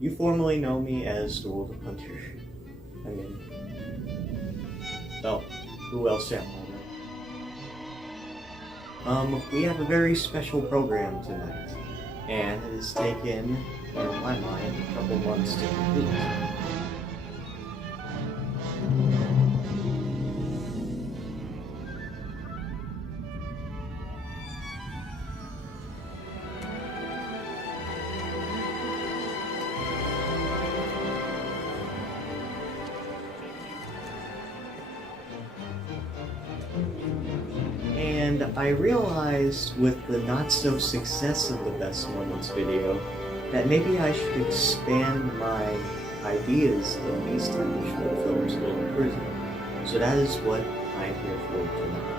You formerly know me as the World of Hunter. I mean, oh, who else am I? We have a very special program tonight, and it has taken, in my mind, a couple months to complete. And I realized with the not-so-success of the Best Moments video that maybe I should expand my ideas in these type of short films a little further. So that is what I'm here for tonight.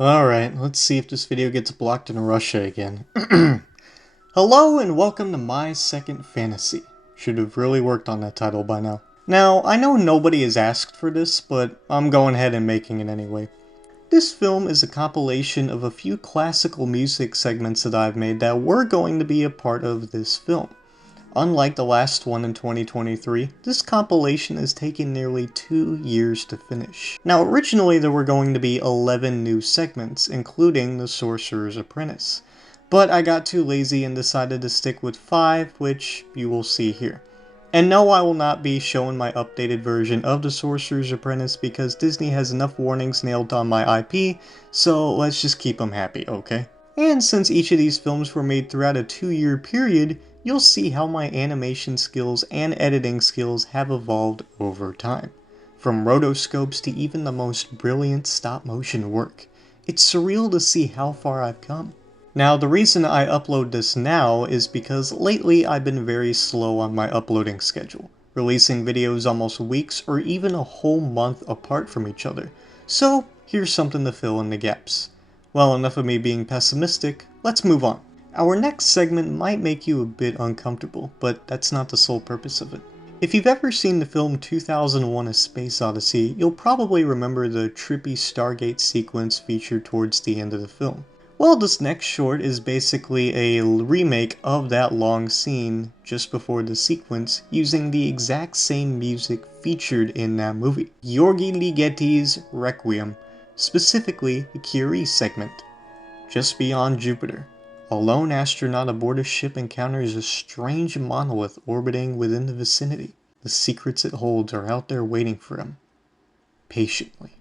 Alright, let's see if this video gets blocked in Russia again. Hello and welcome to My Second Fantasy. Should have really worked on that title by now. Now, I know nobody has asked for this, but I'm going ahead and making it anyway. This film is a compilation of a few classical music segments that I've made that were going to be a part of this film. Unlike the last one in 2023, this compilation has taken nearly 2 years to finish. Now originally there were going to be 11 new segments, including The Sorcerer's Apprentice. But I got too lazy and decided to stick with 5, which you will see here. And no, I will not be showing my updated version of The Sorcerer's Apprentice because Disney has enough warnings nailed on my IP, so let's just keep them happy, okay? And since each of these films were made throughout a 2-year period, you'll see how my animation skills and editing skills have evolved over time. From rotoscopes to even the most brilliant stop-motion work. It's surreal to see how far I've come. Now, the reason I upload this now is because lately I've been very slow on my uploading schedule, releasing videos almost weeks or even a whole month apart from each other. So, here's something to fill in the gaps. Well, enough of me being pessimistic, let's move on. Our next segment might make you a bit uncomfortable, but that's not the sole purpose of it. If you've ever seen the film 2001: A Space Odyssey, you'll probably remember the trippy Stargate sequence featured towards the end of the film. Well, this next short is basically a remake of that long scene just before the sequence, using the exact same music featured in that movie. Georgi Ligeti's Requiem, specifically the Eerie segment. Just beyond Jupiter, a lone astronaut aboard a ship encounters a strange monolith orbiting within the vicinity. The secrets it holds are out there waiting for him, patiently.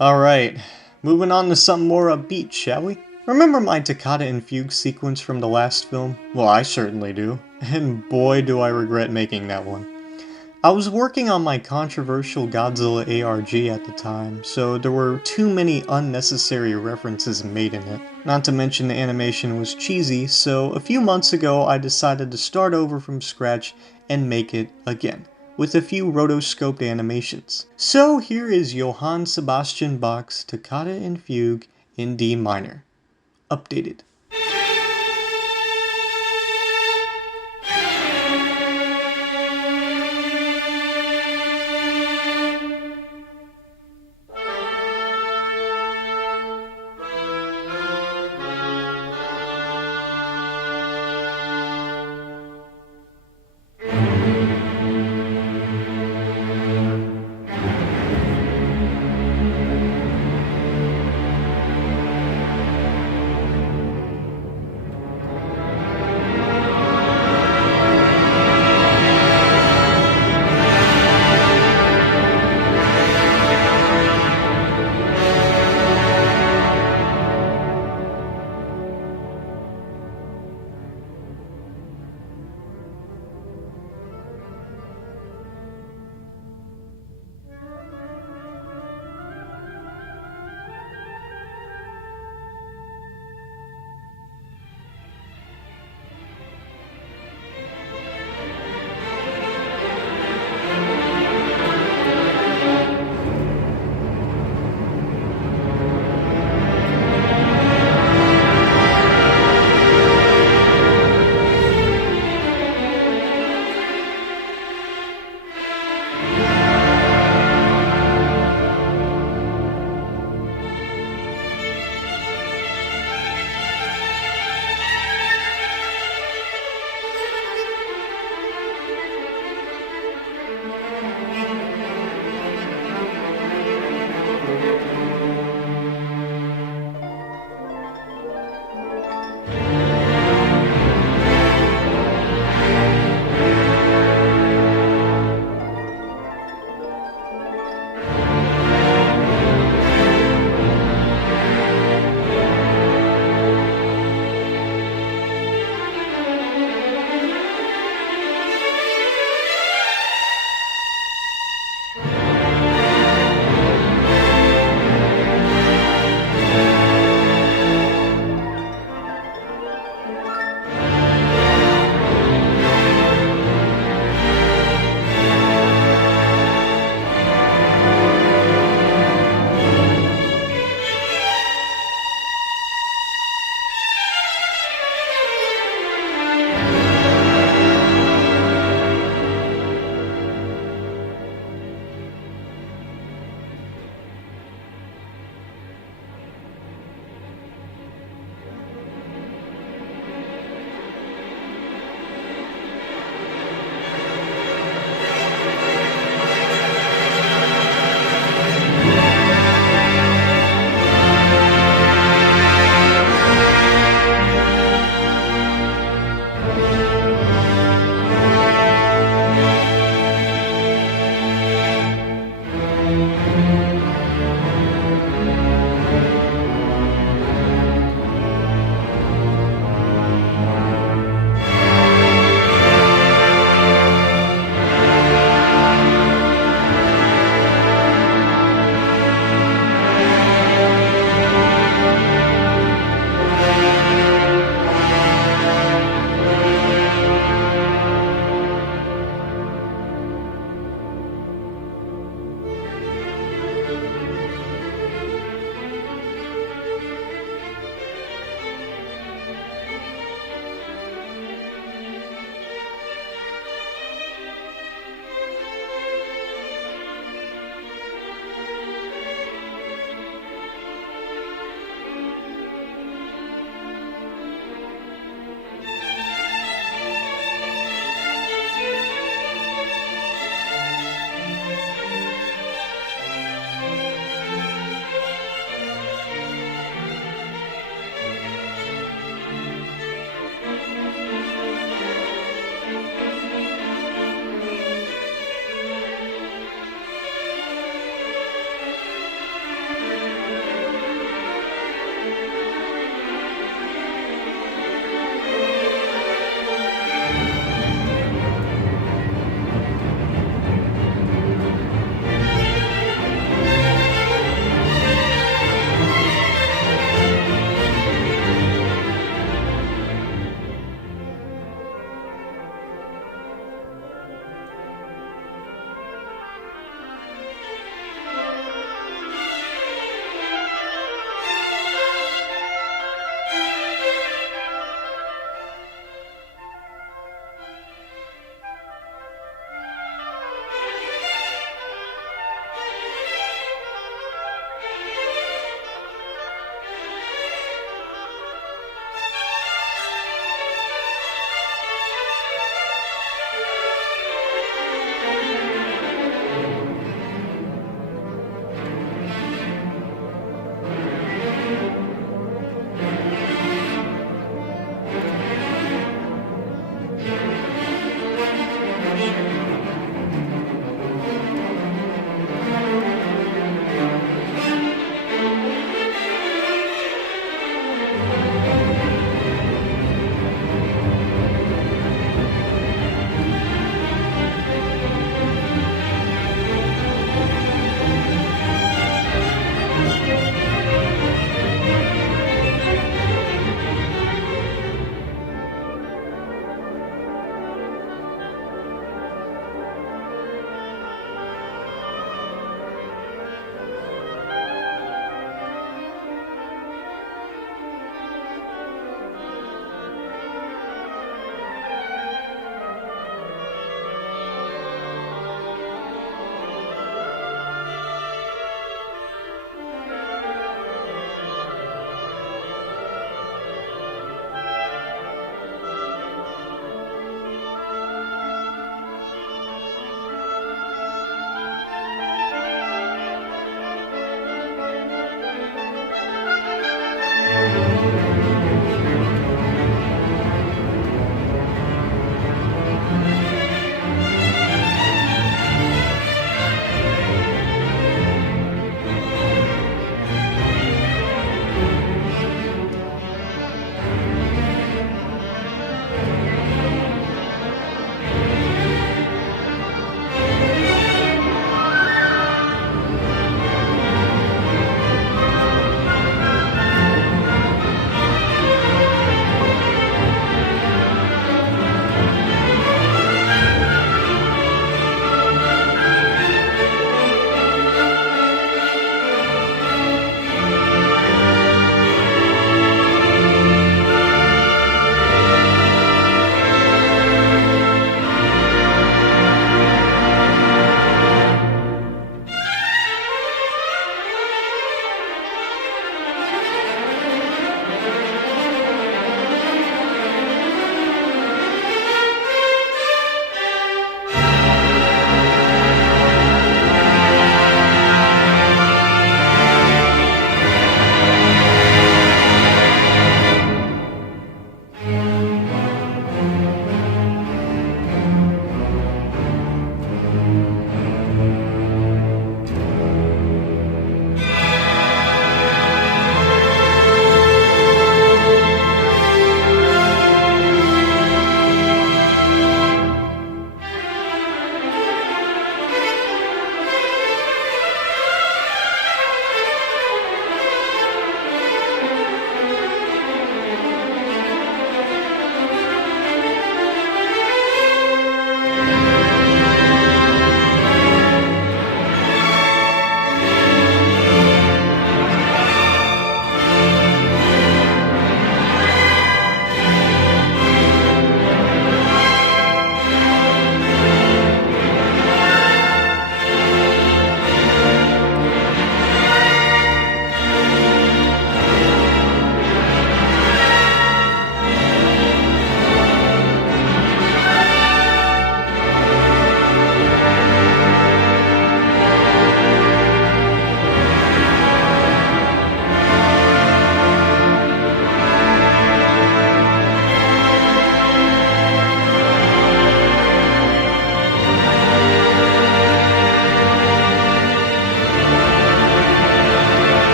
Alright, moving on to something more upbeat, shall we? Remember my toccata and fugue sequence from the last film? Well, I certainly do, and boy do I regret making that one. I was working on my controversial Godzilla ARG at the time, so there were too many unnecessary references made in it. Not to mention the animation was cheesy, so a few months ago I decided to start over from scratch and make it again, with a few rotoscoped animations. So here is Johann Sebastian Bach's Toccata and Fugue in D minor, updated.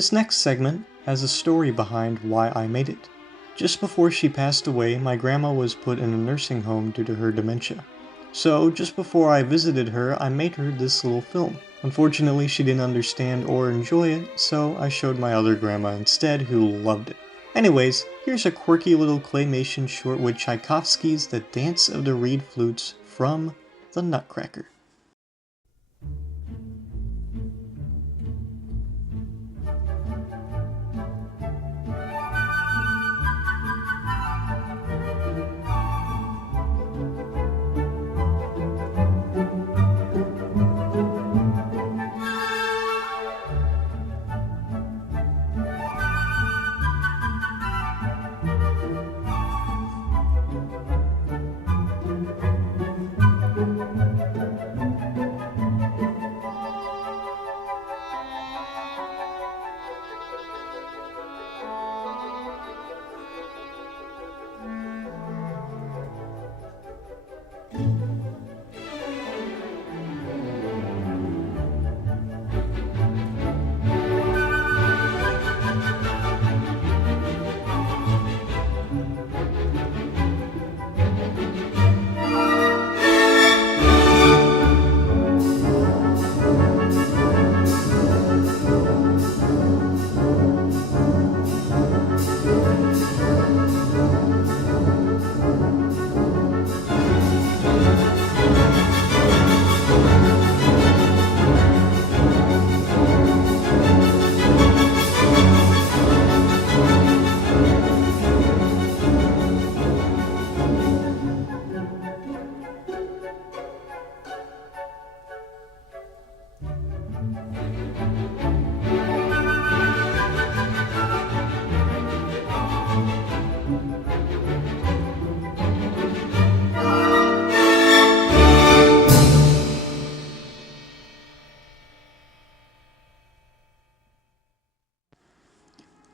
This next segment has a story behind why I made it. Just before she passed away, my grandma was put in a nursing home due to her dementia. So, just before I visited her, I made her this little film. Unfortunately, she didn't understand or enjoy it, so I showed my other grandma instead, who loved it. Anyways, here's a quirky little claymation short with Tchaikovsky's The Dance of the Reed Flutes from The Nutcracker.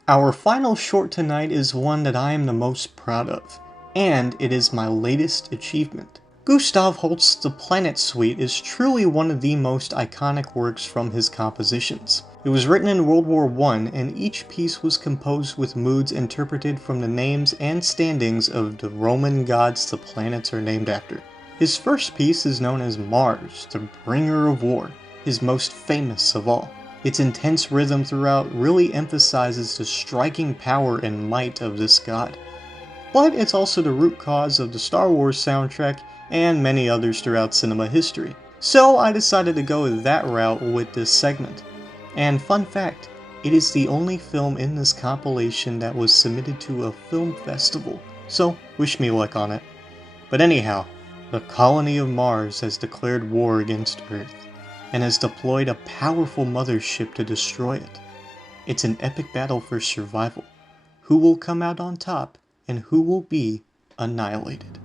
Our final short tonight is one that I am the most proud of, and it is my latest achievement. Gustav Holst's The Planet Suite is truly one of the most iconic works from his compositions. It was written in World War I, and each piece was composed with moods interpreted from the names and standings of the Roman gods the planets are named after. His first piece is known as Mars, the Bringer of War, his most famous of all. Its intense rhythm throughout really emphasizes the striking power and might of this god. But it's also the root cause of the Star Wars soundtrack and many others throughout cinema history. So I decided to go that route with this segment. And fun fact, it is the only film in this compilation that was submitted to a film festival, so wish me luck on it. But anyhow, the colony of Mars has declared war against Earth, and has deployed a powerful mothership to destroy it. It's an epic battle for survival. Who will come out on top, and who will be annihilated?